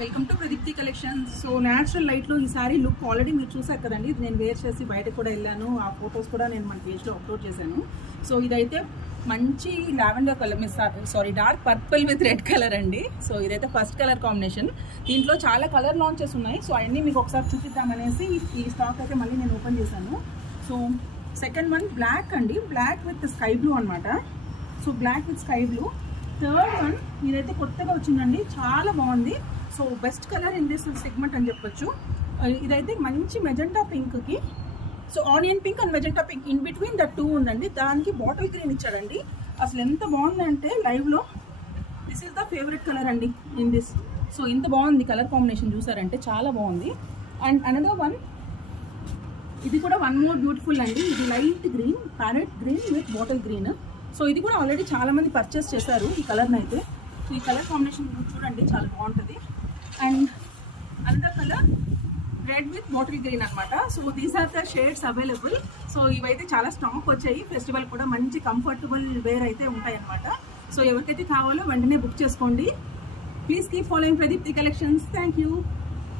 Welcome to Pradeepti collections. So natural లైట్లో ఈ sorry look already మీరు చూసారు కదండి. ఇది నేను వేర్ చేసి బయటకు కూడా వెళ్ళాను, ఆ ఫొటోస్ కూడా నేను మన పేజ్లో అప్లోడ్ చేశాను. సో ఇదైతే మంచి lavender colour, dark purple with red colour అండి. సో ఇదైతే ఫస్ట్ కలర్ కాంబినేషన్. దీంట్లో చాలా కలర్ లాంచెస్ ఉన్నాయి. సో అవన్నీ మీకు ఒకసారి చూపిద్దామనేసి ఈ స్టాక్ అయితే మళ్ళీ నేను ఓపెన్ చేశాను. సో సెకండ్ వన్ బ్లాక్ అండి, బ్లాక్ విత్ స్కై బ్లూ అనమాట. So black with sky blue. Third one ఇదైతే కొత్తగా వచ్చిందండి, చాలా బాగుంది. So best colour in this segment అని చెప్పొచ్చు. ఇదైతే మంచి మెజెంటా పింక్కి, so onion pink and magenta pink in between the two ఉందండి. దానికి బాటిల్ గ్రీన్ ఇచ్చాడండి. అసలు ఎంత బాగుందంటే లైవ్లో this is the favourite colour అండి ఇన్ దిస్. సో ఇంత బాగుంది కలర్ కాంబినేషన్, చూసారంటే చాలా బాగుంది. అండ్ అనదర్ వన్, ఇది కూడా వన్ మోర్ బ్యూటిఫుల్ అండి. ఇది light green, parrot green with bottle green. So ఇది కూడా ఆల్రెడీ చాలామంది పర్చేస్ చేశారు ఈ కలర్ని అయితే. సో ఈ కలర్ కాంబినేషన్ చూడండి, చాలా బాగుంటుంది. And another colour red with bottle green అనమాట. So these are the shades available. So ఇవైతే చాలా స్టాక్ వచ్చాయి. ఫెస్టివల్ కూడా మంచి కంఫర్టబుల్ వేర్ అయితే ఉంటాయి అనమాట. సో ఎవరికైతే కావాలో వెంటనే బుక్ చేసుకోండి. Please keep following Pradeepti collections. Thank you.